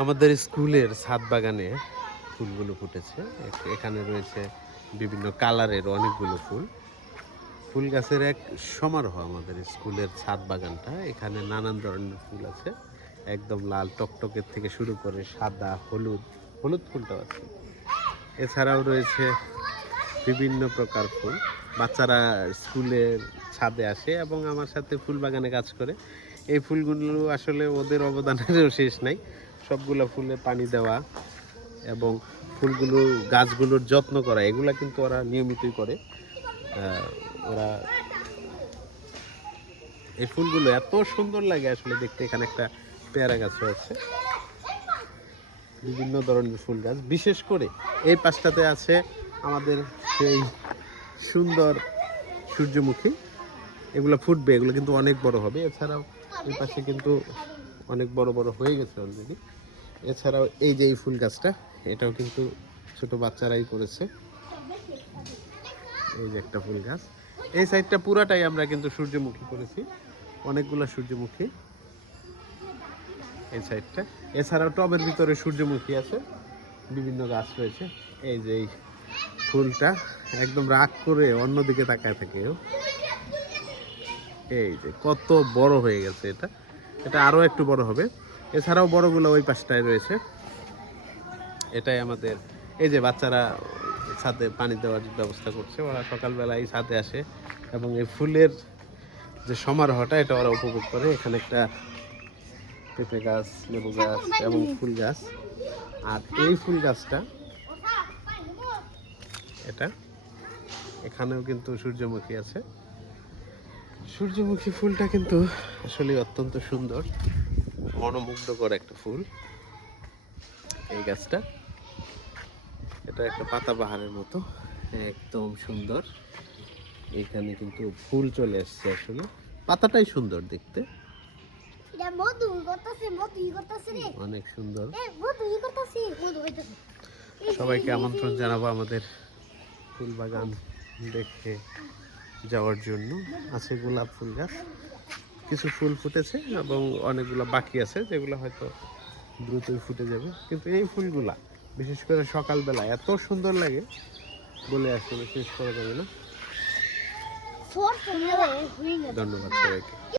আমাদের স্কুলের ছাদ বাগানে ফুলগুলো ফুটেছে। এখানে রয়েছে বিভিন্ন কালারের অনেকগুলো ফুল। ফুল গাছের এক সমারোহ আমাদের স্কুলের ছাদ বাগানটা। এখানে নানান ধরনের ফুল আছে, একদম লাল টকটকের থেকে শুরু করে সাদা, হলুদ, হলুদ ফুলটাও আছে। এছাড়াও রয়েছে বিভিন্ন প্রকার ফুল। বাচ্চারা স্কুলের ছাদে আসে এবং আমার সাথে ফুল বাগানে কাজ করে। এই ফুলগুলো আসলে ওদের অবদানেরও শেষ নাই। সবগুলো ফুলে পানি দেওয়া এবং ফুলগুলো গাছগুলোর যত্ন করা, এগুলা কিন্তু ওরা নিয়মিতই করে। ওরা এই ফুলগুলো এত সুন্দর লাগে আসলে দেখতে। এখানে একটা পেয়ারা গাছও আছে, বিভিন্ন ধরনের ফুল গাছ। বিশেষ করে এই পাশটাতে আছে আমাদের সেই সুন্দর সূর্যমুখী। এগুলো ফুটবে, এগুলো কিন্তু অনেক বড় হবে। এছাড়াও এই পাশে কিন্তু অনেক বড় বড় হয়ে গেছে অলরেডি। এছাড়াও এই যে এই ফুল গাছটা, এটাও কিন্তু ছোট বাচ্চারাই করেছে। এই যে একটা ফুল গাছ, এই সাইডটা পুরাটাই আমরা কিন্তু সূর্যমুখী করেছি, অনেকগুলো সূর্যমুখী এই সাইডটা। এছাড়াও টবের ভিতরে সূর্যমুখী আছে, বিভিন্ন গাছ রয়েছে। এই যে এই ফুলটা একদম রাগ করে অন্যদিকে তাকায় থাকে। এই যে কত বড় হয়ে গেছে এটা, এটা আরো একটু বড় হবে। এছাড়াও বড়গুলো ওই পাশটায় রয়েছে। এটাই আমাদের, এই যে বাচ্চারা ছাদে পানি দেওয়ার ব্যবস্থা করছে। ওরা সকালবেলায় ছাদে আসে এবং এই ফুলের যে সমারোহটা এটা ওরা উপভোগ করে। এখানে একটা পেঁপে গাছ, লেবু গাছ এবং ফুল গাছ। আর এই ফুল গাছটা, এটা এখানেও কিন্তু সূর্যমুখী আছে। সূর্যমুখী ফুলটা কিন্তু আসলে অত্যন্ত সুন্দর, মনোমুগ্ধকর একটা ফুল এই গাছটা। এটা একটা পাতাবাহারের মতো, একদম সুন্দর। এখানে কিন্তু ফুল চলে আসছে, আসলে পাতাটাই সুন্দর দেখতে, অনেক সুন্দর। সবাইকে আমন্ত্রণ জানাবো আমাদের ফুল বাগান দেখে যাওয়ার জন্য। আছে গোলাপ ফুল গাছ, কিছু ফুল ফুটেছে এবং অনেকগুলো বাকি আছে যেগুলো হয়তো দ্রুতই ফুটে যাবে। কিন্তু এই ফুলগুলা বিশেষ করে সকালবেলা এত সুন্দর লাগে, বলে আসলে শেষ করা যাবে না। ধন্যবাদ সবাইকে।